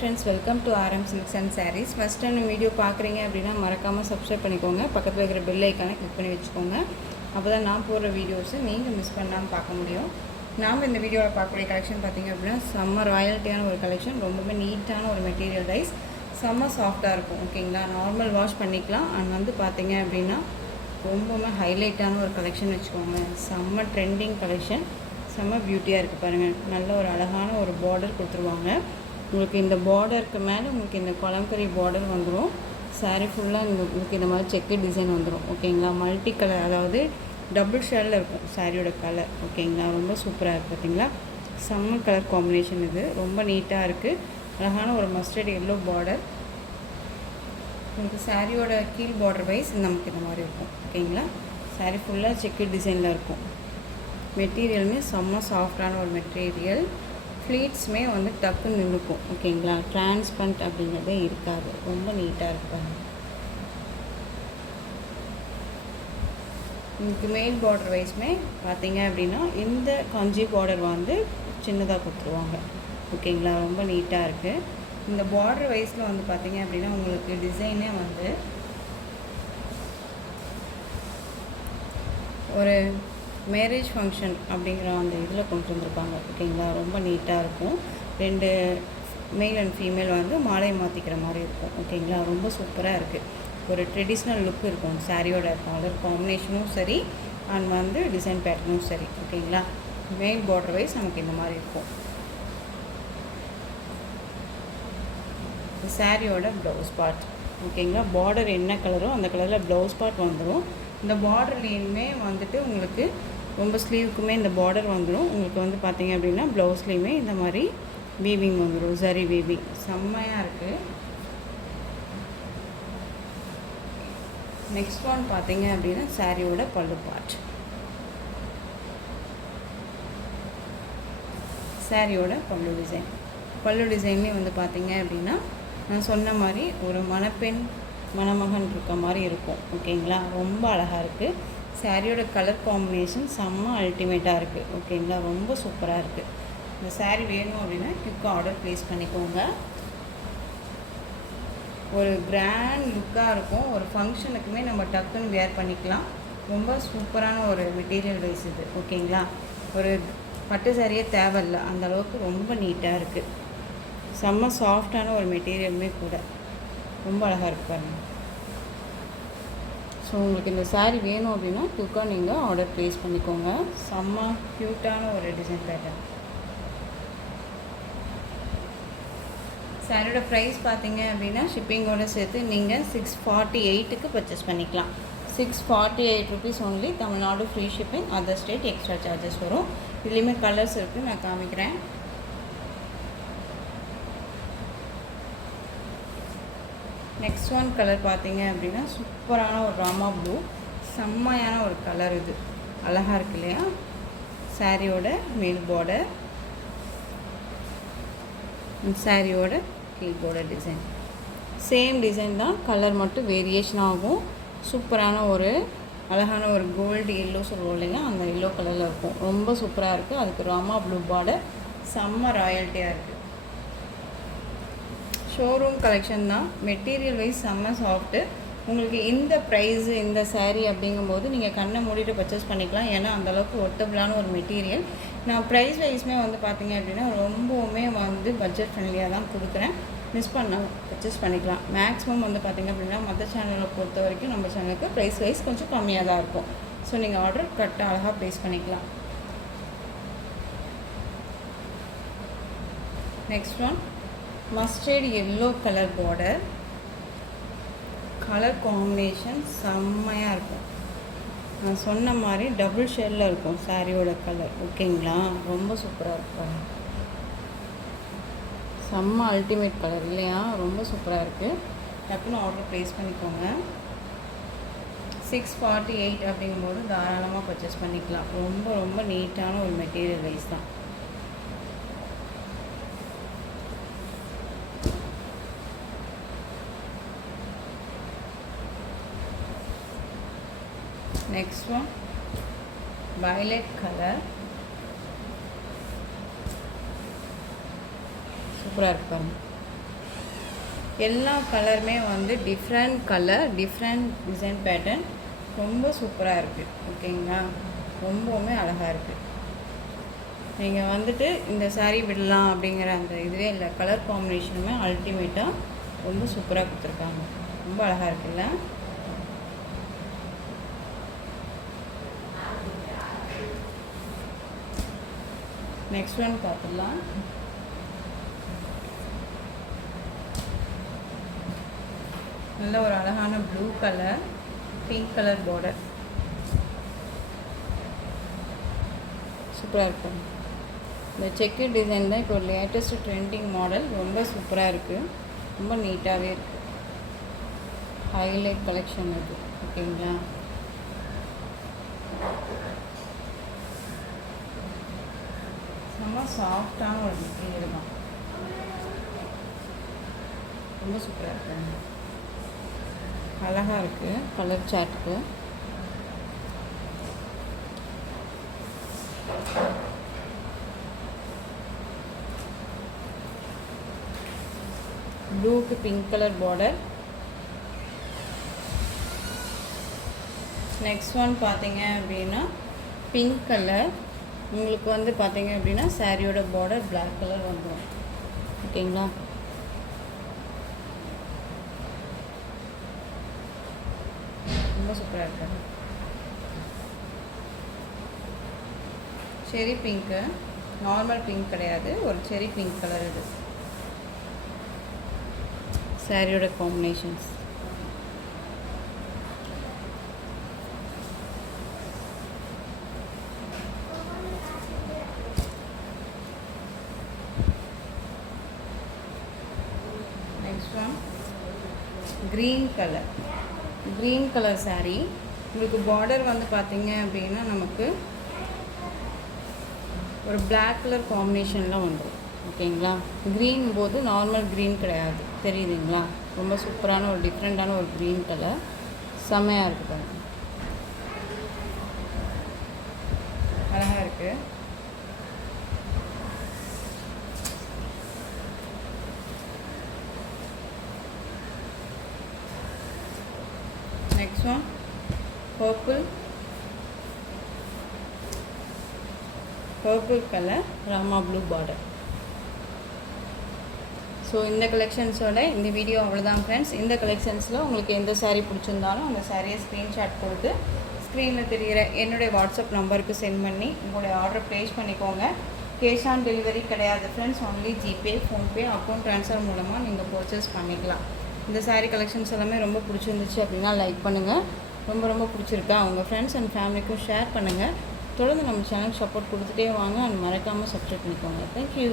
Friends, welcome to RM Silks and Sarees. First time video பார்க்குறீங்க அப்படின்னா மறக்காமல் subscribe பண்ணிக்கோங்க. பக்கத்தில் இருக்கிற பெல் ஐக்கானை கிளிக் பண்ணி வச்சுக்கோங்க. அப்போ தான் நான் போடுற வீடியோஸை நீங்கள் மிஸ் பண்ணாமல் பார்க்க முடியும். நாம் இந்த வீடியோவில் பார்க்கக்கூடிய கலெக்ஷன் பார்த்திங்க அப்படின்னா செம்ம ராயல்ட்டியான ஒரு கலெக்ஷன். ரொம்பவே நீட்டான ஒரு மெட்டீரியல் வைஸ் செம்ம சாஃப்டாக இருக்கும். ஓகேங்களா, நார்மல் வாஷ் பண்ணிக்கலாம். அண்ட் வந்து பார்த்திங்க அப்படின்னா ரொம்பவே ஹைலைட்டான ஒரு கலெக்ஷன் வச்சுக்கோங்க. செம்ம ட்ரெண்டிங் கலெக்ஷன், செம்ம பியூட்டியாக இருக்குது பாருங்கள். நல்ல ஒரு அழகான ஒரு பார்டர் கொடுத்துருவாங்க. உங்களுக்கு இந்த பார்டருக்கு மேலே உங்களுக்கு இந்த கலம்கரி பார்டர் வந்துடும். சாரீ ஃபுல்லாக உங்களுக்கு இந்த மாதிரி செக்கு டிசைன் வந்துடும். ஓகேங்களா, மல்டி கலர், அதாவது டபுள் ஷேடில் இருக்கும் சாரியோட கலர். ஓகேங்களா, ரொம்ப சூப்பராக இருக்குது பார்த்தீங்களா. செம்ம கலர் காம்பினேஷன், இது ரொம்ப நீட்டாக இருக்குது. அழகான ஒரு மஸ்டர்ட் எல்லோ பார்டர். உங்களுக்கு சாரியோட கீழ் பார்டர் வைஸ் நமக்கு இந்த மாதிரி இருக்கும். ஓகேங்களா, சாரீ ஃபுல்லாக செக்கு டிசைனில் இருக்கும். மெட்டீரியலுமே செம்ம சாஃப்டான ஒரு மெட்டீரியல். ஃப்ளீட்ஸுமே வந்து டக்குன்னு நின்றுக்கும். ஓகேங்களா, டிரான்ஸ்பரண்ட் அப்படிங்கிறதே இருக்காது. ரொம்ப நீட்டாக இருப்பாங்க. இதுக்கு மேல் பார்டர் வைஸ்மே பார்த்தீங்க அப்படின்னா இந்த கஞ்சி பார்டர் வந்து சின்னதாக கொடுத்துருவாங்க. ஓகேங்களா, ரொம்ப நீட்டாக இருக்குது. இந்த பார்டர் வைஸில் வந்து பார்த்தீங்க அப்படின்னா உங்களுக்கு டிசைனே வந்து ஒரு மேரேஜ் ஃபங்க்ஷன் அப்படிங்கிற அந்த இதில் கொண்டு வந்திருப்பாங்க. ஓகேங்களா, ரொம்ப நீட்டாக இருக்கும். ரெண்டு மேல் அண்ட் ஃபீமேல் வந்து மாலை மாற்றிக்கிற மாதிரி இருக்கும். ஓகேங்களா, ரொம்ப சூப்பராக இருக்குது. ஒரு ட்ரெடிஷ்னல் லுக் இருக்கும் சாரியோட கலர் காம்பினேஷனும் சரி, அண்ட் வந்து டிசைன் பேட்டர்னும் சரி. ஓகேங்களா, மேல் பார்டர் வைஸ் நமக்கு இந்த மாதிரி இருக்கும். சாரியோட ப்ளவுஸ் பார்ட். ஓகேங்களா, பார்டர் என்ன கலரோ அந்த கலரில் ப்ளவுஸ் பார்ட் வந்துடும். இந்த பார்டர்லேயுமே வந்துட்டு உங்களுக்கு ரொம்ப ஸ்லீவுக்குமே இந்த பார்டர் வந்துடும். உங்களுக்கு வந்து பார்த்திங்க அப்படின்னா ப்ளவுஸ்லேயுமே இந்த மாதிரி வீவிங் வந்துடும், சரி வீவிங். செம்மையாக இருக்குது. நெக்ஸ்ட் ஒன் பார்த்திங்க அப்படின்னா சாரியோட பல்லு பார்ட். சாரியோட பல்லு டிசைன். பல்லு டிசைன்லேயே வந்து பார்த்திங்க அப்படின்னா நான் சொன்ன மாதிரி ஒரு மணப்பெண் மணமகன் இருக்க மாதிரி இருக்கும். ஓகேங்களா, ரொம்ப அழகாக இருக்குது. சாரியோட கலர் காம்பினேஷன் செம்ம அல்டிமேட்டாக இருக்குது. ஓகேங்களா, ரொம்ப சூப்பராக இருக்குது. இந்த சாரீ வேணும் அப்படின்னா குயிக்காக ஆர்டர் ப்ளேஸ் பண்ணிக்கோங்க. ஒரு கிராண்ட் லுக்காக இருக்கும். ஒரு ஃபங்க்ஷனுக்குமே நம்ம டக்குன்னு வேர் பண்ணிக்கலாம். ரொம்ப சூப்பரான ஒரு மெட்டீரியல் வைஸ் இது. ஓகேங்களா, ஒரு பட்டு சாரியே தேவையில்லை, அந்தளவுக்கு ரொம்ப நீட்டாக இருக்குது. செம்ம சாஃப்டான ஒரு மெட்டீரியலுமே கூட. ரொம்ப அழகாக இருக்குது பாருங்கள். ஸோ உங்களுக்கு இந்த சாரீ வேணும் அப்படின்னா குயிக்காக நீங்கள் ஆர்டர் ப்ளேஸ் பண்ணிக்கோங்க. செம்ம க்யூட்டான ஒரு டிசைன் பேட்டர்ன். சாரியோட ப்ரைஸ் பார்த்தீங்க அப்படின்னா ஷிப்பிங்கோடு சேர்த்து நீங்கள் 648க்கு பர்ச்சேஸ் பண்ணிக்கலாம். 648 rupees only. Tamil Nadu free shipping, other state extra charges வரும். இதுலேயுமே கலர்ஸ் இருக்குது, நான் காமிக்கிறேன். நெக்ஸ்ட் ஒன் கலர் பார்த்தீங்க அப்படின்னா சூப்பரான ஒரு ராமா ப்ளூ. செம்மையான ஒரு கலர், இது அழகாக இருக்கு இல்லையா. சாரியோட மேல் பார்டர், சாரியோட கீழ் பார்டர் டிசைன் சேம் டிசைன் தான், கலர் மட்டும் வேரியேஷன் ஆகும். சூப்பரான ஒரு அழகான ஒரு கோல்டு எல்லோ சொல்லுவோம் இல்லைங்க, அந்த எல்லோ கலரில் இருக்கும். ரொம்ப சூப்பராக இருக்குது. அதுக்கு ராமா ப்ளூ பார்டர். செம்ம ராயல்ட்டியாக இருக்குது. ஷோரூம் கலெக்ஷன் தான். மெட்டீரியல் வைஸ் செம்ம சாஃப்ட்டு. உங்களுக்கு இந்த ப்ரைஸு இந்த சாரீ அப்படிங்கும்போது நீங்கள் கண்ணை மூடிட்டு பர்ச்சேஸ் பண்ணிக்கலாம். ஏன்னா அந்தளவுக்கு ஒர்த்தபுளான ஒரு மெட்டீரியல். நான் ப்ரைஸ் வைஸ்மே வந்து பார்த்திங்க அப்படின்னா ரொம்பவுமே வந்து பட்ஜெட் ஃப்ரெண்ட்லியாக தான் கொடுக்குறேன். மிஸ் பண்ண பர்ச்சேஸ் பண்ணிக்கலாம். மேக்ஸிமம் வந்து பார்த்திங்க அப்படின்னா மற்ற சேனலை பொறுத்த வரைக்கும் நம்ம சேனலுக்கு ப்ரைஸ் வைஸ் கொஞ்சம் கம்மியாக தான் இருக்கும். ஸோ நீங்கள் ஆர்டர் கரெக்டாக அழகாக ப்ளேஸ் பண்ணிக்கலாம். Next one mustard yellow colour border. Colour combination செம்மையாக இருக்கும். நான் சொன்ன மாதிரி டபுள் ஷேடில் இருக்கும் சாரியோட கலர். ஓகேங்களா, ரொம்ப சூப்பராக இருக்கும். செம்ம அல்டிமேட் கலர் இல்லையா, ரொம்ப சூப்பராக இருக்குது. டக்குன்னு ஆர்டர் ப்ளேஸ் பண்ணிக்கோங்க. 648 அப்படிங்கும்போது தாராளமாக பர்ச்சேஸ் பண்ணிக்கலாம். ரொம்ப ரொம்ப நீட்டான ஒரு மெட்டீரியல் வைஸ் தான். Next one violet colour. சூப்பராக இருக்கு பாருங்கள். எல்லா கலருமே வந்து different colour, different design pattern, ரொம்ப சூப்பராக இருக்குது. ஓகேங்களா, ரொம்பவுமே அழகாக இருக்குது. நீங்கள் வந்துட்டு இந்த சாரீ விடலாம் அப்படிங்கிற அந்த இதுவே இல்லை. கலர் காம்பினேஷனுமே அல்டிமேட்டாக ரொம்ப சூப்பராக கொடுத்துருக்காங்க. ரொம்ப அழகாக இருக்குல்ல. நெக்ஸ்ட் ஒன் பார்த்துடலாம். நல்ல ஒரு அழகான blue colour, pink colour border, சூப்பராக இருக்கும். இந்த செக்கு டிசைன் தான் இப்போ லேட்டஸ்ட் ட்ரெண்டிங் மாடல். ரொம்ப சூப்பராக இருக்குது, ரொம்ப நீட்டாகவே இருக்குது. ஹைலைட் கலெக்ஷன் இது. ஓகேங்களா, ரொம்ப சாஃப்டான ஒரு மெட்டீரியல் தான். ரொம்ப சூப்பராக இருக்குது, அழகாக இருக்குது கலர் சார்ட்டுக்கு. ப்ளூக்கு pink colour border. Next one பார்த்தீங்க அப்படின்னா பிங்க் கலர். உங்களுக்கு வந்து பார்த்தீங்க அப்படின்னா சாரியோட பார்டர் பிளாக் கலர் வந்துடும். ஓகேங்களா, ரொம்ப சூப்பராக இருக்காது. செரி பிங்க்கு, நார்மல் பிங்க் கிடையாது, ஒரு செரி பிங்க் கலர் இது சாரியோட combinations. Next one green colour. Green colour sari. உங்களுக்கு பார்டர் வந்து பார்த்தீங்க அப்படின்னா நமக்கு ஒரு பிளாக் கலர் காம்பினேஷனில் வந்துடும். ஓகேங்களா, க்ரீன் போது நார்மல் க்ரீன் கிடையாது, தெரியுதுங்களா. ரொம்ப சூப்பரான ஒரு டிஃப்ரெண்ட்டான ஒரு க்ரீன் கலர், செம்மையாக இருக்குது பாருங்க, அழகாக இருக்குது. Next one purple colour, Rama blue border. So இந்த கலெக்ஷன்ஸோட இந்த வீடியோ அவ்வளோதான் ஃப்ரெண்ட்ஸ். இந்த கலெக்ஷன்ஸில் உங்களுக்கு எந்த சாரீ பிடிச்சிருந்தாலும் அந்த சாரியை ஸ்க்ரீன்ஷாட் கொடுத்து ஸ்க்ரீனில் தெரிகிற என்னுடைய வாட்ஸ்அப் நம்பருக்கு சென்ட் பண்ணி உங்களுடைய ஆர்டர் ப்ளேஸ் பண்ணிக்கோங்க. கேஷ் ஆன் டெலிவரி கிடையாது friends, only GPay, PhonePe, account transfer மூலமாக நீங்கள் பர்ச்சேஸ் பண்ணிக்கலாம். இந்த சாரீ கலெக்ஷன்ஸ் எல்லாமே ரொம்ப பிடிச்சிருந்துச்சு அப்படின்னா லைக் பண்ணுங்கள். ரொம்ப ரொம்ப பிடிச்சிருக்கா உங்கள் ஃப்ரெண்ட்ஸ் அண்ட் ஃபேமிலிக்கும் ஷேர் பண்ணுங்கள். தொடர்ந்து நம்ம சேனல் சப்போர்ட் கொடுத்துட்டே வாங்க அண்ட் மறக்காமல் சப்ஸ்கிரைப் பண்ணிக்கோங்க. தேங்க்யூ.